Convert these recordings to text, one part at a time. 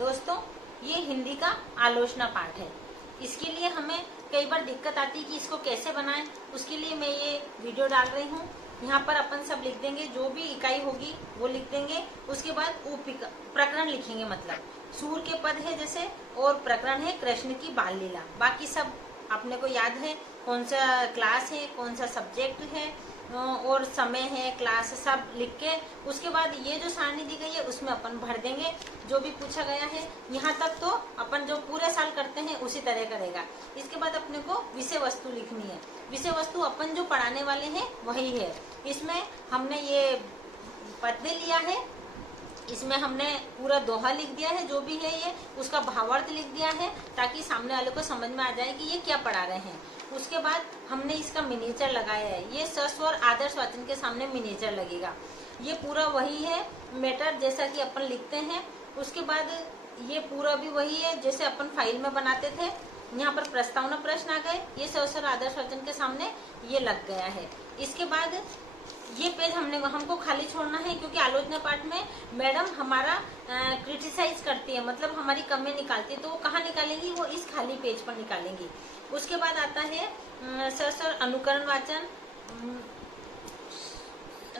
दोस्तों, ये हिंदी का आलोचना पाठ है। इसके लिए हमें कई बार दिक्कत आती है कि इसको कैसे बनाएं। उसके लिए मैं ये वीडियो डाल रही हूँ। यहाँ पर अपन सब लिख देंगे, जो भी इकाई होगी वो लिख देंगे। उसके बाद प्रकरण लिखेंगे, मतलब सूर के पद है जैसे, और प्रकरण है कृष्ण की बाल लीला। बाकी सब अपने को याद है, कौन सा क्लास है, कौन सा सब्जेक्ट है और समय है, क्लास, सब लिख के उसके बाद ये जो सारणी दी गई है उसमें अपन भर देंगे जो भी पूछा गया है। यहाँ तक तो अपन जो पूरे साल करते हैं उसी तरह करेगा। इसके बाद अपने को विषय वस्तु लिखनी है। विषय वस्तु अपन जो पढ़ाने वाले हैं वही है। इसमें हमने ये पद्य लिया है, इसमें हमने पूरा दोहा लिख दिया है, जो भी है ये उसका भावार्थ लिख दिया है ताकि सामने वाले को समझ में आ जाए कि ये क्या पढ़ा रहे हैं। उसके बाद हमने इसका मिनिएचर लगाया है। ये सस्व और आदर्श वाचन के सामने मिनिएचर लगेगा। ये पूरा वही है मैटर जैसा कि अपन लिखते हैं। उसके बाद ये पूरा भी वही है जैसे अपन फाइल में बनाते थे। यहाँ पर प्रस्तावना प्रश्न आ गए, ये सस्व और आदर्श वाचन के सामने ये लग गया है। इसके बाद ये पेज हमको खाली छोड़ना है, क्योंकि आलोचना पाठ में मैडम हमारा क्रिटिसाइज करती है, मतलब हमारी कमियां निकालती है। तो वो कहाँ निकालेंगी? वो इस खाली पेज पर निकालेंगी। उसके बाद आता है सर अनुकरण वाचन,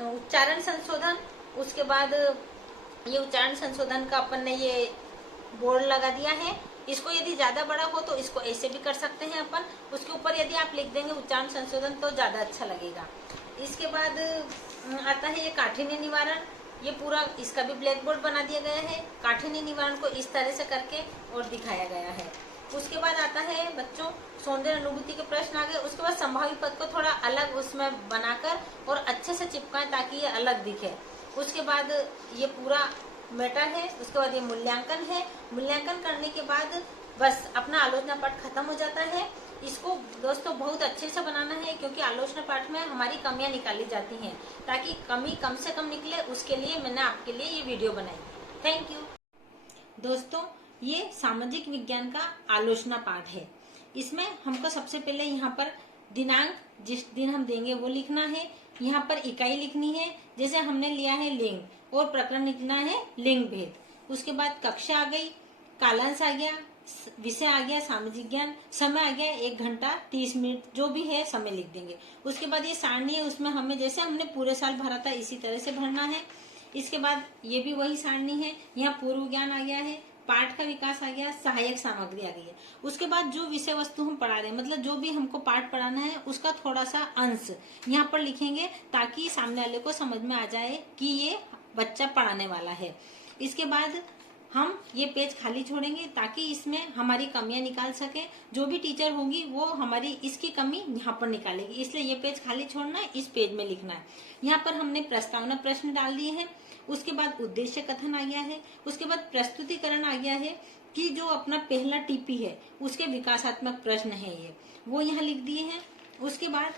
उच्चारण संशोधन। उसके बाद ये उच्चारण संशोधन का अपन ने ये बोर्ड लगा दिया है। इसको यदि ज्यादा बड़ा हो तो इसको ऐसे भी कर सकते हैं अपन। उसके ऊपर यदि आप लिख देंगे उच्चारण संशोधन तो ज्यादा अच्छा लगेगा। इसके बाद आता है ये काठिन्य निवारण। ये पूरा इसका भी ब्लैक बोर्ड बना दिया गया है। काठिन्य निवारण को इस तरह से करके और दिखाया गया है। उसके बाद आता है बच्चों सौंदर्य अनुभूति के प्रश्न आ गए। उसके बाद संभावी पद को थोड़ा अलग उसमें बनाकर और अच्छे से चिपकाएं ताकि ये अलग दिखे। उसके बाद ये पूरा मैटर है। उसके बाद ये मूल्यांकन है। मूल्यांकन करने के बाद बस अपना आलोचना पाठ खत्म हो जाता है। इसको दोस्तों बहुत अच्छे से बनाना है, क्योंकि आलोचना पाठ में हमारी कमियां निकाली जाती हैं। ताकि कमी कम से कम निकले, उसके लिए मैंने आपके लिए ये वीडियो बनाई। थैंक यू दोस्तों। ये सामाजिक विज्ञान का आलोचना पाठ है। इसमें हमको सबसे पहले यहाँ पर दिनांक जिस दिन हम देंगे वो लिखना है। यहाँ पर इकाई लिखनी है, जैसे हमने लिया है लिंग, और प्रकरण लिखना है लिंग भेद। उसके बाद कक्षा आ गई, कालांश आ गया, विषय आ गया सामाजिक ज्ञान, समय आ गया 1 घंटा 30 मिनट, जो भी है समय लिख देंगे। उसके बाद ये सारणी है, उसमें हमें जैसे हमने पूरे साल भरा था इसी तरह से भरना है। इसके बाद ये भी वही सारणी है। यहाँ पूर्व ज्ञान आ गया है, पाठ का विकास आ गया, सहायक सामग्री आ गई है। उसके बाद जो विषय वस्तु हम पढ़ा रहे हैं, मतलब जो भी हमको पाठ पढ़ाना है उसका थोड़ा सा अंश यहाँ पर लिखेंगे ताकि सामने वाले को समझ में आ जाए कि ये बच्चा पढ़ाने वाला है। इसके बाद हम ये पेज खाली छोड़ेंगे ताकि इसमें हमारी कमियां निकाल सके। जो भी टीचर होगी वो हमारी इसकी कमी यहाँ पर निकालेगी, इसलिए ये पेज खाली छोड़ना है, इस पेज में लिखना है। यहाँ पर हमने प्रस्तावना प्रश्न डाल दिए हैं। उसके बाद उद्देश्य कथन आ गया है। उसके बाद प्रस्तुतिकरण आ गया है कि जो अपना पहला टीपी है उसके विकासात्मक प्रश्न है ये, वो यहाँ लिख दिए हैं। उसके बाद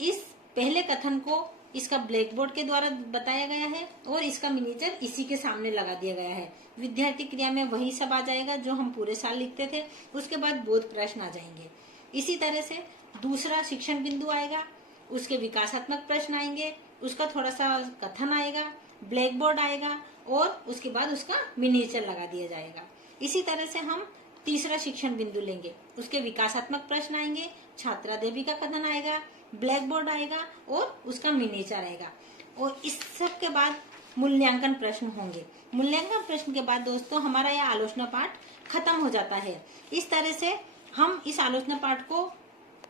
इस पहले कथन को इसका ब्लैक बोर्ड के द्वारा बताया गया है और इसका मिनिएचर इसी के सामने लगा दिया गया है। विद्यार्थी क्रिया में वही सब आ जाएगा जो हम पूरे साल लिखते थे। उसके बाद बोध प्रश्न आ जाएंगे। इसी तरह से दूसरा शिक्षण बिंदु आएगा, उसके विकासात्मक प्रश्न आएंगे, उसका थोड़ा सा कथन आएगा, ब्लैक बोर्ड आएगा और उसके बाद उसका मिनिएचर लगा दिया जाएगा। इसी तरह से हम तीसरा शिक्षण बिंदु लेंगे, उसके विकासात्मक प्रश्न आएंगे, छात्रादेवी का कथन आएगा, ब्लैक बोर्ड आएगा और उसका मिनिएचर आएगा। और इस सब के बाद मूल्यांकन प्रश्न होंगे। मूल्यांकन प्रश्न के बाद दोस्तों हमारा यह आलोचना पाठ खत्म हो जाता है। इस तरह से हम इस आलोचना पाठ को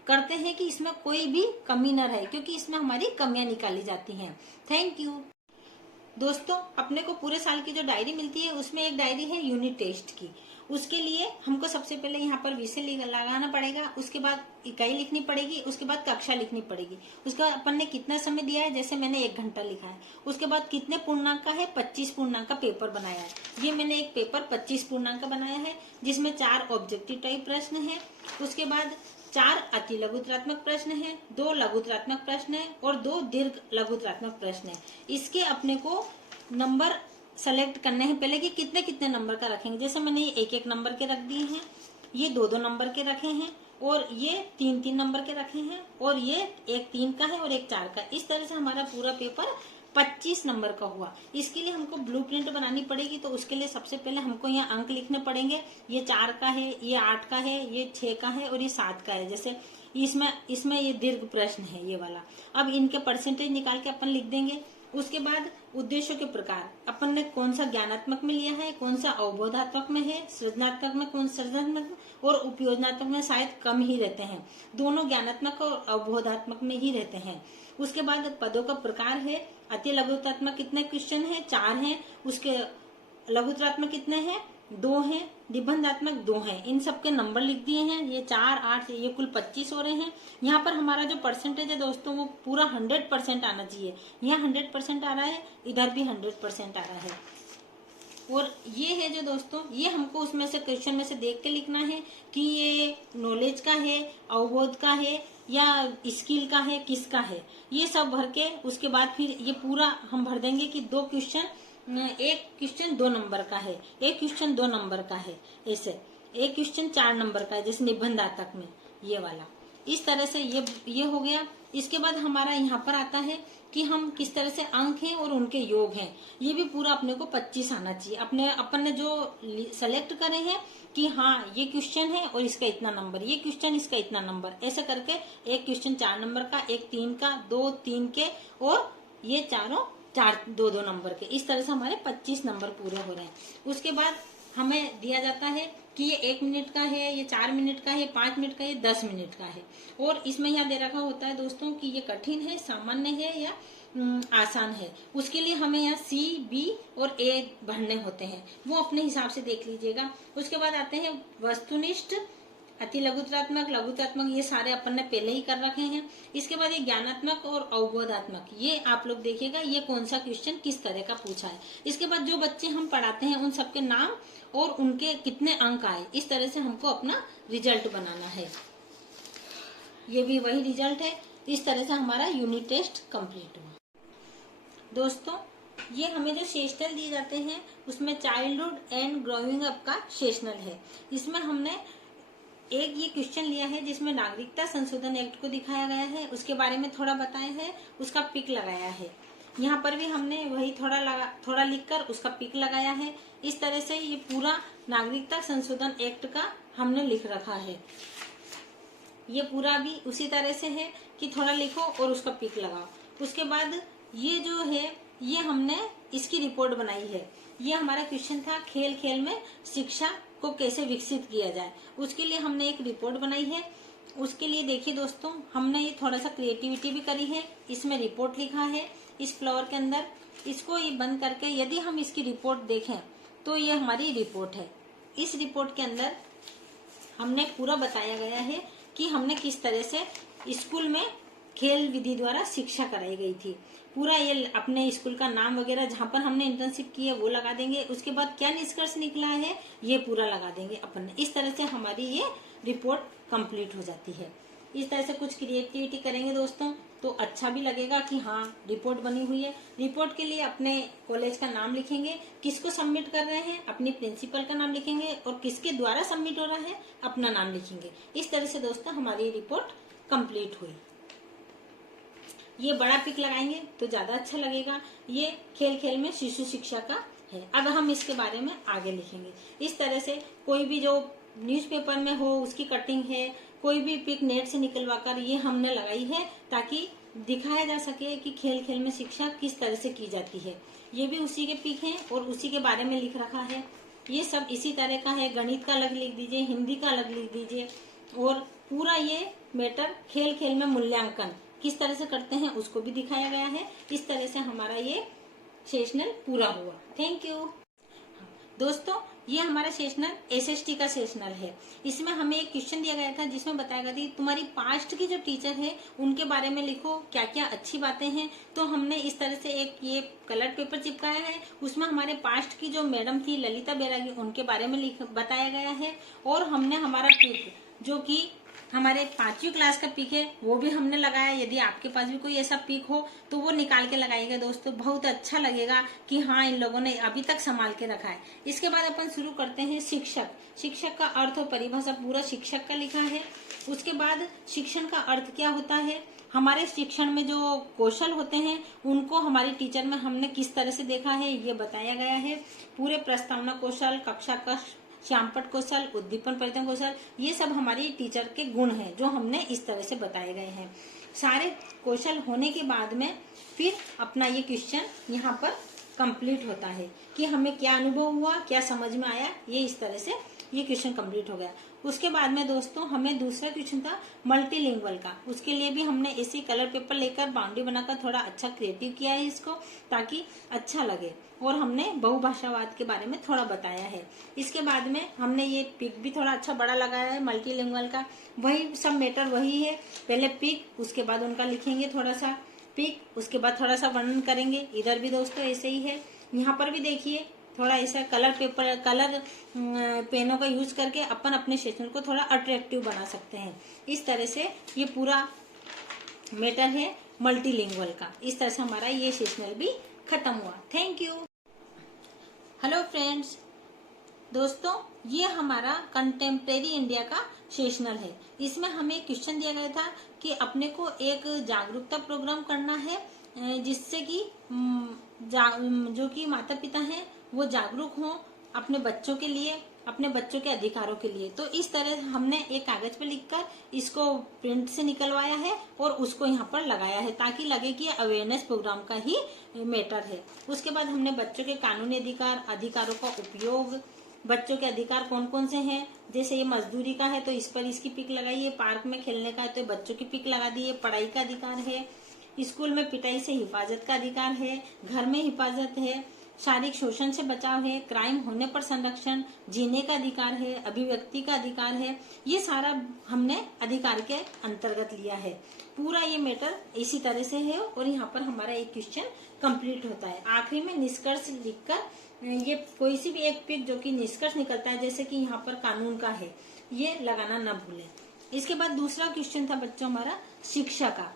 करते हैं कि इसमें कोई भी कमी न रहे, क्योंकि इसमें हमारी कमियां निकाली जाती हैं। थैंक यू दोस्तों। अपने को पूरे साल की जो डायरी मिलती है उसमें एक डायरी है यूनिट टेस्ट की। उसके लिए हमको सबसे पहले यहाँ पर विषय लगाना पड़ेगा, उसके बाद इकाई लिखनी पड़ेगी, उसके बाद कक्षा लिखनी पड़ेगी। उसके बाद अपन ने कितना समय दिया है, जैसे मैंने 1 घंटा लिखा है। उसके बाद कितने पूर्णांक का है, 25 पूर्णांक का पेपर बनाया है। ये मैंने एक पेपर 25 पूर्णांक का बनाया है, जिसमें 4 ऑब्जेक्टिव टाइप प्रश्न है। उसके बाद 4 अति लघुतरात्मक प्रश्न है, 2 लघुतरात्मक प्रश्न है और 2 दीर्घ लघुतरात्मक प्रश्न है। इसके अपने को नंबर सेलेक्ट करने हैं पहले कि कितने कितने नंबर का रखेंगे। जैसे मैंने ये 1-1 नंबर के रख दिए हैं, ये 2-2 नंबर के रखे हैं और ये 3-3 नंबर के रखे हैं और ये एक 3 का है और एक 4 का। इस तरह से हमारा पूरा पेपर 25 नंबर का हुआ। इसके लिए हमको ब्लूप्रिंट बनानी पड़ेगी। तो उसके लिए सबसे पहले हमको यहाँ अंक लिखने पड़ेंगे। ये 4 का है, ये 8 का है, ये 6 का है और ये 7 का है। जैसे इसमें ये दीर्घ प्रश्न है ये वाला। अब इनके परसेंटेज निकाल के अपन लिख देंगे। उसके बाद उद्देश्यों के प्रकार अपन ने कौन सा ज्ञानात्मक में लिया है, कौन सा अवबोधात्मक में है, सृजनात्मक में, कौन सृजनात्मक और उपयोजनात्मक में शायद कम ही रहते हैं। दोनों ज्ञानात्मक और अवबोधात्मक में ही रहते हैं। उसके बाद पदों का प्रकार है। अति लघुत्तरात्मक कितने क्वेश्चन है? 4 हैं। उसके लघुत्तरात्मक कितने हैं? 2 हैं। निबंधात्मक 2 हैं। इन सब के नंबर लिख दिए हैं। ये 4, 8 ये कुल 25 हो रहे हैं। यहाँ पर हमारा जो परसेंटेज है दोस्तों वो पूरा 100% आना चाहिए। यहाँ 100% आ रहा है, इधर भी 100% आ रहा है। और ये है जो दोस्तों, ये हमको उसमें से क्वेश्चन में से देख के लिखना है कि ये नॉलेज का है, अवबोध का है या स्किल का है, किसका है। ये सब भर के उसके बाद फिर ये पूरा हम भर देंगे कि 2 क्वेश्चन, एक क्वेश्चन 2 नंबर का है, एक क्वेश्चन 2 नंबर का है, ऐसे एक क्वेश्चन 4 नंबर का है, जैसे निबंधात्मक में ये वाला। इस तरह से ये हो गया। इसके बाद हमारा यहाँ पर आता है कि हम किस तरह से अंक हैं और उनके योग हैं। ये भी पूरा अपने को 25 आना चाहिए। अपन ने जो सेलेक्ट करे हैं कि हाँ ये क्वेश्चन है और इसका इतना नंबर, ये क्वेश्चन इसका इतना नंबर, ऐसा करके एक क्वेश्चन 4 नंबर का, एक 3 का, 2 3 के और ये चारों 4 2 नंबर के। इस तरह से हमारे 25 नंबर पूरे हो रहे हैं। उसके बाद हमें दिया जाता है कि ये 1 मिनट का है, ये 4 मिनट का है, 5 मिनट का, ये 10 मिनट का है। और इसमें यहाँ दे रखा होता है दोस्तों कि ये कठिन है, सामान्य है या आसान है। उसके लिए हमें यहाँ C, B और A भरने होते हैं, वो अपने हिसाब से देख लीजिएगा। उसके बाद आते हैं वस्तुनिष्ठ, अति लघुत्तरात्मक, लघुत्तरात्मक, ये सारे अपन ने पहले ही कर रखे हैं। इसके बाद ये ज्ञानात्मक और अवबोधात्मक, ये आप लोग देखिएगा ये कौन सा क्वेश्चन किस तरह का पूछा है। इसके बाद जो बच्चे हम पढ़ाते हैं उन सबके नाम और उनके कितने अंक आए, इस तरह से हमको अपना रिजल्ट बनाना है। ये भी वही रिजल्ट है। इस तरह से हमारा यूनिट टेस्ट कंप्लीट हुआ। दोस्तों ये हमें जो सेशनल दिए जाते हैं उसमें चाइल्डहुड एंड ग्रोइंग अप का सेशनल है। इसमें हमने एक ये क्वेश्चन लिया है जिसमें नागरिकता संशोधन एक्ट को दिखाया गया है, उसके बारे में थोड़ा बताया है, उसका पिक लगाया है। यहाँ पर भी हमने वही थोड़ा लिखकर उसका पिक लगाया है। इस तरह से ये पूरा नागरिकता संशोधन एक्ट का हमने लिख रखा है। ये पूरा भी उसी तरह से है कि थोड़ा लिखो और उसका पिक लगाओ। उसके बाद ये जो है ये हमने इसकी रिपोर्ट बनाई है। ये हमारा क्वेश्चन था खेल खेल में शिक्षा को कैसे विकसित किया जाए, उसके लिए हमने एक रिपोर्ट बनाई है। उसके लिए देखिए दोस्तों हमने ये थोड़ा सा क्रिएटिविटी भी करी है। इसमें रिपोर्ट लिखा है इस फ्लोर के अंदर। इसको ये बंद करके यदि हम इसकी रिपोर्ट देखें तो ये हमारी रिपोर्ट है। इस रिपोर्ट के अंदर हमने पूरा बताया गया है कि हमने किस तरह से स्कूल में खेल विधि द्वारा शिक्षा कराई गई थी। पूरा ये अपने स्कूल का नाम वगैरह जहाँ पर हमने इंटर्नशिप की है वो लगा देंगे। उसके बाद क्या निष्कर्ष निकला है ये पूरा लगा देंगे अपन ने। इस तरह से हमारी ये रिपोर्ट कंप्लीट हो जाती है। इस तरह से कुछ क्रिएटिविटी करेंगे दोस्तों तो अच्छा भी लगेगा कि हाँ रिपोर्ट बनी हुई है। रिपोर्ट के लिए अपने कॉलेज का नाम लिखेंगे, किसको सबमिट कर रहे हैं अपनी प्रिंसिपल का नाम लिखेंगे और किसके द्वारा सबमिट हो रहा है अपना नाम लिखेंगे। इस तरह से दोस्तों हमारी रिपोर्ट कंप्लीट हुई। ये बड़ा पिक लगाएंगे तो ज्यादा अच्छा लगेगा। ये खेल खेल में शिशु शिक्षा का है। अब हम इसके बारे में आगे लिखेंगे। इस तरह से कोई भी जो न्यूज़पेपर में हो उसकी कटिंग है, कोई भी पिक नेट से निकलवा कर ये हमने लगाई है ताकि दिखाया जा सके कि खेल खेल में शिक्षा किस तरह से की जाती है। ये भी उसी के पिक हैं और उसी के बारे में लिख रखा है। ये सब इसी तरह का है। गणित का अलग लिख दीजिए, हिंदी का अलग लिख दीजिए और पूरा ये मैटर खेल खेल में मूल्यांकन किस तरह से करते हैं उसको भी दिखाया गया है। इस तरह से हमारा ये सेशनल पूरा हुआ। थैंक यू दोस्तों। ये हमारा सेशनल एसएसटी का सेशनल है। इसमें हमें एक क्वेश्चन दिया गया था जिसमें बताया गया था तुम्हारी पास्ट की जो टीचर है उनके बारे में लिखो, क्या क्या अच्छी बातें हैं। तो हमने इस तरह से एक ये कलर पेपर चिपकाया है। उसमें हमारे पास्ट की जो मैडम थी ललिता बैरागी उनके बारे में बताया गया है। और हमने हमारा पिक जो कि हमारे 5वीं क्लास का पिक है वो भी हमने लगाया। यदि आपके पास भी कोई ऐसा पिक हो तो वो निकाल के लगाइएगा दोस्तों, बहुत अच्छा लगेगा कि हाँ इन लोगों ने अभी तक संभाल के रखा है। इसके बाद अपन शुरू करते हैं शिक्षक। शिक्षक का अर्थ और परिभाषा पूरा शिक्षक का लिखा है। उसके बाद शिक्षण का अर्थ क्या होता है, हमारे शिक्षण में जो कौशल होते हैं उनको हमारी टीचर में हमने किस तरह से देखा है ये बताया गया है। पूरे प्रस्तावना कौशल, कक्षा का श्यामपट्ट कौशल, उद्दीपन परिवर्तन कौशल, ये सब हमारी टीचर के गुण हैं जो हमने इस तरह से बताए गए हैं। सारे कौशल होने के बाद में फिर अपना ये क्वेश्चन यहाँ पर कंप्लीट होता है कि हमें क्या अनुभव हुआ, क्या समझ में आया, ये इस तरह से ये क्वेश्चन कंप्लीट हो गया। उसके बाद में दोस्तों हमें दूसरा क्वेश्चन था मल्टीलिंगुअल का। उसके लिए भी हमने ऐसे कलर पेपर लेकर बाउंड्री बनाकर थोड़ा अच्छा क्रिएटिव किया है इसको, ताकि अच्छा लगे, और हमने बहुभाषावाद के बारे में थोड़ा बताया है। इसके बाद में हमने ये पिक भी थोड़ा अच्छा बड़ा लगाया है मल्टीलिंगुअल का। वही सब मैटर वही है, पहले पिक, उसके बाद उनका लिखेंगे थोड़ा सा पिक, उसके बाद थोड़ा सा वर्णन करेंगे। इधर भी दोस्तों ऐसे ही है, यहाँ पर भी देखिए थोड़ा ऐसा कलर पेपर, कलर पेनों का यूज करके अपन अपने सेशनल को थोड़ा अट्रैक्टिव बना सकते हैं। इस तरह से ये पूरा मैटर है मल्टीलिंगुअल का। इस तरह से हमारा ये सेशनल भी खत्म हुआ। Thank you. हेलो फ्रेंड्स, दोस्तों ये हमारा कंटेम्प्रेरी इंडिया का सेशनल है। इसमें हमें क्वेश्चन दिया गया था कि अपने को एक जागरूकता प्रोग्राम करना है जिससे कि जो कि माता पिता हैं वो जागरूक हों अपने बच्चों के लिए, अपने बच्चों के अधिकारों के लिए। तो इस तरह हमने एक कागज पे लिखकर इसको प्रिंट से निकलवाया है और उसको यहाँ पर लगाया है ताकि लगे कि अवेयरनेस प्रोग्राम का ही मैटर है। उसके बाद हमने बच्चों के कानूनी अधिकारों का उपयोग, बच्चों के अधिकार कौन कौन से हैं, जैसे ये मजदूरी का है तो इस पर इसकी पिक लगाई है, पार्क में खेलने का है तो बच्चों की पिक लगा दी है, पढ़ाई का अधिकार है, स्कूल में पिटाई से हिफाजत का अधिकार है, घर में हिफाजत है, शारीरिक शोषण से बचाव है, क्राइम होने पर संरक्षण, जीने का अधिकार है, अभिव्यक्ति का अधिकार है। ये सारा हमने अधिकार के अंतर्गत लिया है। पूरा ये मैटर इसी तरह से है और यहाँ पर हमारा एक क्वेश्चन कंप्लीट होता है। आखिरी में निष्कर्ष लिखकर ये कोई सी भी एक पिक जो कि निष्कर्ष निकलता है, जैसे कि यहाँ पर कानून का है, ये लगाना न भूलें। इसके बाद दूसरा क्वेश्चन था बच्चों हमारा शिक्षा का।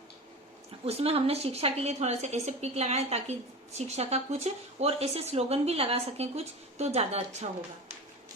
उसमें हमने शिक्षा के लिए थोड़ा सा ऐसे पिक लगाए ताकि शिक्षा का कुछ और ऐसे स्लोगन भी लगा सकें कुछ, तो ज्यादा अच्छा होगा।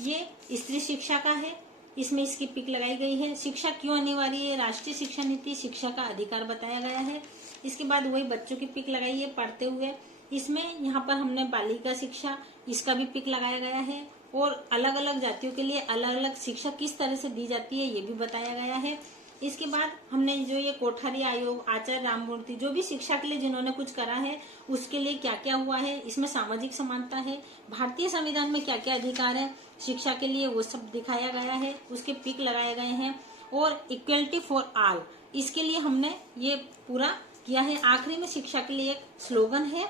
ये स्त्री शिक्षा का है, इसमें इसकी पिक लगाई गई है। शिक्षा क्यों अनिवार्य है, राष्ट्रीय शिक्षा नीति, शिक्षा का अधिकार बताया गया है। इसके बाद वही बच्चों की पिक लगाई है पढ़ते हुए। इसमें यहाँ पर हमने बालिका शिक्षा, इसका भी पिक लगाया गया है और अलग अलग जातियों के लिए अलग अलग शिक्षा किस तरह से दी जाती है ये भी बताया गया है। इसके बाद हमने जो ये कोठारी आयोग, आचार्य राममूर्ति, जो भी शिक्षा के लिए जिन्होंने कुछ करा है उसके लिए क्या क्या हुआ है, इसमें सामाजिक समानता है, भारतीय संविधान में क्या क्या अधिकार है शिक्षा के लिए, वो सब दिखाया गया है, उसके पिक लगाए गए हैं। और इक्वलिटी फॉर ऑल, इसके लिए हमने ये पूरा किया है। आखिरी में शिक्षा के लिए एक स्लोगन है।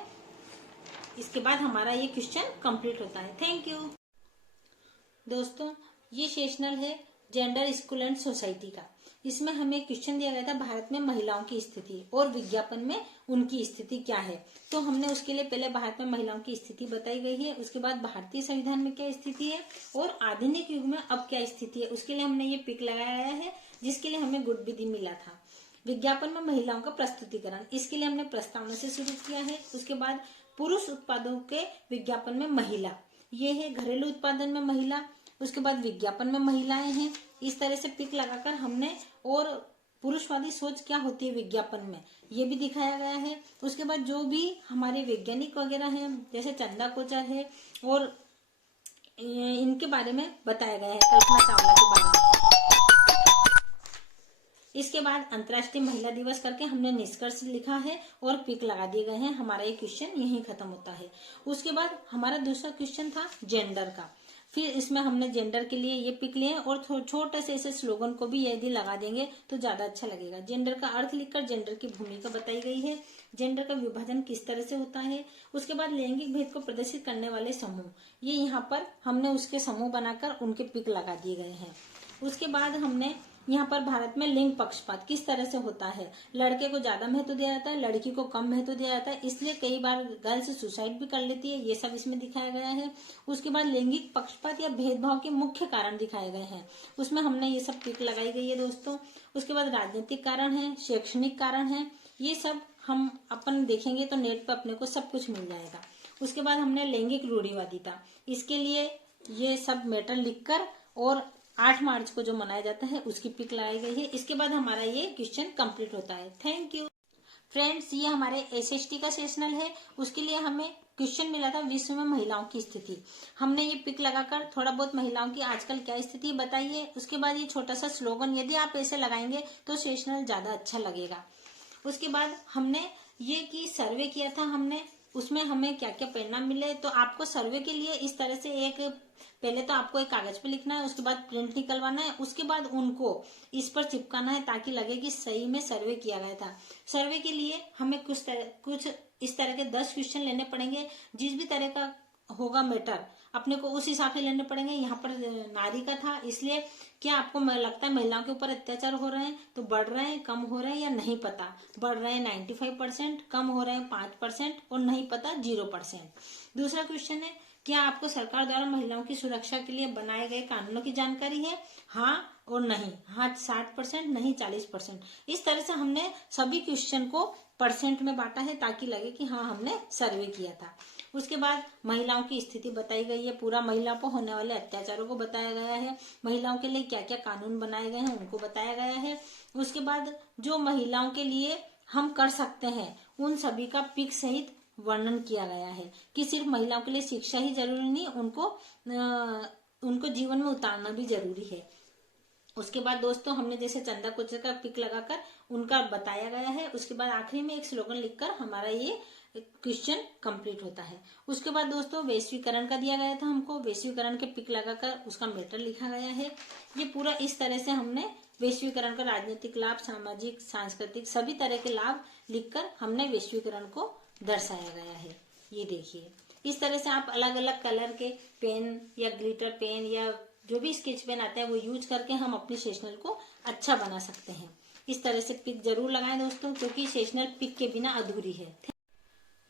इसके बाद हमारा ये क्वेश्चन कंप्लीट होता है। Thank you. दोस्तों ये सेशनल है जेंडर, स्कूल एंड सोसाइटी का। इसमें हमें क्वेश्चन दिया गया था भारत में महिलाओं की स्थिति और विज्ञापन में उनकी स्थिति क्या है। तो हमने उसके लिए पहले भारत में महिलाओं की स्थिति बताई गई है, उसके बाद भारतीय संविधान में क्या स्थिति है और आधुनिक युग में अब क्या स्थिति है, उसके लिए हमने ये पिक लगाया है जिसके लिए हमें गुड विधि मिला था। विज्ञापन में महिलाओं का प्रस्तुतिकरण, इसके लिए हमने प्रस्तावना से शुरू किया है। उसके बाद पुरुष उत्पादों के विज्ञापन में महिला, ये है घरेलू उत्पादन में महिला, उसके बाद विज्ञापन में महिलाएं हैं। इस तरह से पिक लगाकर हमने, और पुरुषवादी सोच क्या होती है विज्ञापन में ये भी दिखाया गया है। उसके बाद जो भी हमारे वैज्ञानिक वगैरह हैं जैसे चंदा कोचर है और इनके बारे में बताया गया है, कल्पना चावला के बारे में। इसके बाद अंतर्राष्ट्रीय महिला दिवस करके हमने निष्कर्ष लिखा है और पिक लगा दिए गए हैं। हमारा ये क्वेश्चन यहीं खत्म होता है। उसके बाद हमारा दूसरा क्वेश्चन था जेंडर का। फिर इसमें हमने जेंडर के लिए ये पिक लिए और छोटे से ऐसे स्लोगन को भी यदि लगा देंगे तो ज्यादा अच्छा लगेगा। जेंडर का अर्थ लिखकर जेंडर की भूमिका बताई गई है, जेंडर का विभाजन किस तरह से होता है। उसके बाद लैंगिक भेद को प्रदर्शित करने वाले समूह, ये यहाँ पर हमने उसके समूह बनाकर उनके पिक लगा दिए गए हैं। उसके बाद हमने यहाँ पर भारत में लिंग पक्षपात किस तरह से होता है, लड़के को ज्यादा महत्व दिया जाता है, लड़की को कम महत्व दिया जाता है, इसलिए कई बार गर्ल्स सुसाइड भी कर लेती है, ये सब इसमें दिखाया गया है। उसके बाद लैंगिक पक्षपात या भेदभाव के मुख्य कारण दिखाए गए हैं, उसमें हमने ये सब पिक लगाई गई है दोस्तों। उसके बाद राजनीतिक कारण है, शैक्षणिक कारण है, ये सब हम अपन देखेंगे तो नेट पर अपने को सब कुछ मिल जाएगा। उसके बाद हमने लैंगिक रूढ़िवादिता, इसके लिए ये सब मैटर लिखकर और 8 मार्च को जो मनाया जाता है उसकी पिक लगाई गई है। इसके बाद हमारा ये क्वेश्चन कंप्लीट होता है। Thank you friends. ये हमारे एसएसटी का सेशनल है, उसके लिए हमें क्वेश्चन मिला था विश्व में महिलाओं की स्थिति। हमने ये पिक लगाकर थोड़ा बहुत महिलाओं की आजकल क्या स्थिति बताइए। उसके बाद ये छोटा सा स्लोगन, यदि आप ऐसे लगाएंगे तो सेशनल ज्यादा अच्छा लगेगा। उसके बाद हमने ये की सर्वे किया था हमने, उसमें हमें क्या क्या परिणाम मिले। तो आपको सर्वे के लिए इस तरह से एक, पहले तो आपको एक कागज पे लिखना है, उसके बाद प्रिंट निकलवाना है, उसके बाद उनको इस पर चिपकाना है ताकि लगे कि सही में सर्वे किया गया था। सर्वे के लिए हमें कुछ इस तरह के 10 क्वेश्चन लेने पड़ेंगे। जिस भी तरह का होगा मैटर अपने को उस हिसाब से लेने पड़ेंगे। यहाँ पर नारी का था, इसलिए क्या आपको लगता है महिलाओं के ऊपर अत्याचार हो रहे हैं तो बढ़ रहे हैं, कम हो रहे हैं या नहीं पता। बढ़ रहे हैं 95%, कम हो रहे हैं 5% और नहीं पता 0%। दूसरा क्वेश्चन है, क्या आपको सरकार द्वारा महिलाओं की सुरक्षा के लिए बनाए गए कानूनों की जानकारी है? हाँ और नहीं। हाँ 60%, नहीं 40%। इस तरह से हमने सभी क्वेश्चन को परसेंट में बांटा है ताकि लगे कि हाँ हमने सर्वे किया था। उसके बाद महिलाओं की स्थिति बताई गई है, पूरा महिलाओं पर होने वाले अत्याचारों को बताया गया है, महिलाओं के लिए क्या क्या कानून बनाए गए हैं उनको बताया गया है। उसके बाद जो महिलाओं के लिए हम कर सकते हैं उन सभी का पिक सहित वर्णन किया गया है कि सिर्फ महिलाओं के लिए शिक्षा ही जरूरी नहीं, उनको जीवन में उतारना भी जरूरी है। उसके बाद दोस्तों हमने जैसे चंदा कोचर का पिक लगाकर उनका बताया गया है। उसके बाद आखिरी में एक स्लोगन लिखकर हमारा ये क्वेश्चन कंप्लीट होता है। उसके बाद दोस्तों वैश्वीकरण का दिया गया था हमको, वैश्वीकरण के पिक लगाकर उसका मैटर लिखा गया है। ये पूरा इस तरह से हमने वैश्वीकरण का राजनीतिक लाभ, सामाजिक, सांस्कृतिक सभी तरह के लाभ लिखकर हमने वैश्वीकरण को दर्शाया गया है। ये देखिए इस तरह से आप अलग अलग कलर के पेन या ग्लिटर पेन या जो भी स्केच पेन आता है वो यूज करके हम अपनी सेशनल को अच्छा बना सकते हैं। इस तरह से पिक जरूर लगाएं दोस्तों, क्योंकि सेशनल पिक के बिना अधूरी है।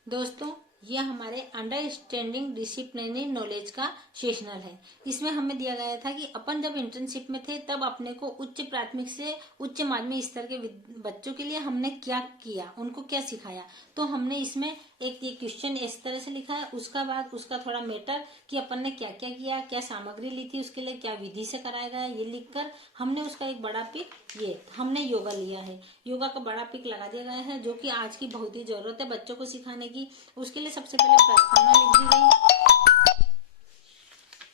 दोस्तों ये हमारे अंडरस्टैंडिंग डिसिप्लिनरी नॉलेज का सेशनल है। इसमें हमें दिया गया था कि अपन जब इंटर्नशिप में थे तब अपने को उच्च प्राथमिक से उच्च माध्यमिक स्तर के बच्चों के लिए हमने क्या किया, उनको क्या सिखाया। तो हमने इसमें एक ये क्वेश्चन इस तरह से लिखा है। उसका बाद उसका थोड़ा मैटर कि अपन ने क्या क्या किया, क्या सामग्री ली थी उसके लिए, क्या विधि से कराया गया, ये लिखकर हमने उसका एक बड़ा पिक, ये हमने योगा लिया है, योगा का बड़ा पिक लगा दिया गया है जो कि आज की बहुत ही जरूरत है बच्चों को सिखाने की। उसके लिए सबसे पहले प्रस्तावना लिख दी गई।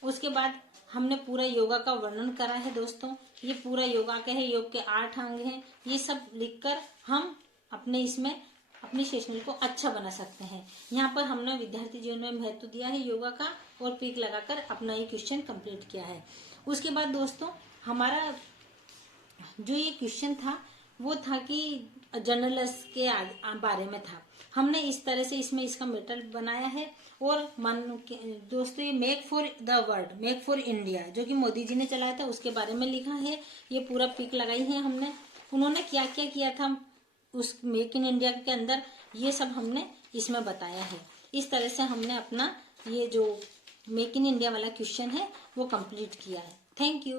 उसके बाद हमने पूरा योगा का वर्णन करा है दोस्तों। ये पूरा योगा का है, योग के 8 अंग हैं। ये सब लिखकर हम अपने इसमें अपनी सेशनल को अच्छा बना सकते हैं। यहाँ पर हमने विद्यार्थी जीवन में महत्व दिया है योगा का और पिक लगाकर अपना ये क्वेश्चन कंप्लीट किया है। उसके बाद दोस्तों हमारा जो ये क्वेश्चन था वो था कि जर्नलिस्ट के बारे में था। हमने इस तरह से इसमें इसका मैटर बनाया है। और दोस्तों ये make for the world, make for India जो कि मोदी जी ने चलाया था उसके बारे में लिखा है। ये पूरा पिक लगाई है हमने, उन्होंने क्या क्या किया था उस मेक इन इंडिया के अंदर, ये सब हमने इसमें बताया है। इस तरह से हमने अपना ये जो मेक इन इंडिया वाला क्वेश्चन है वो कंप्लीट किया है। Thank you.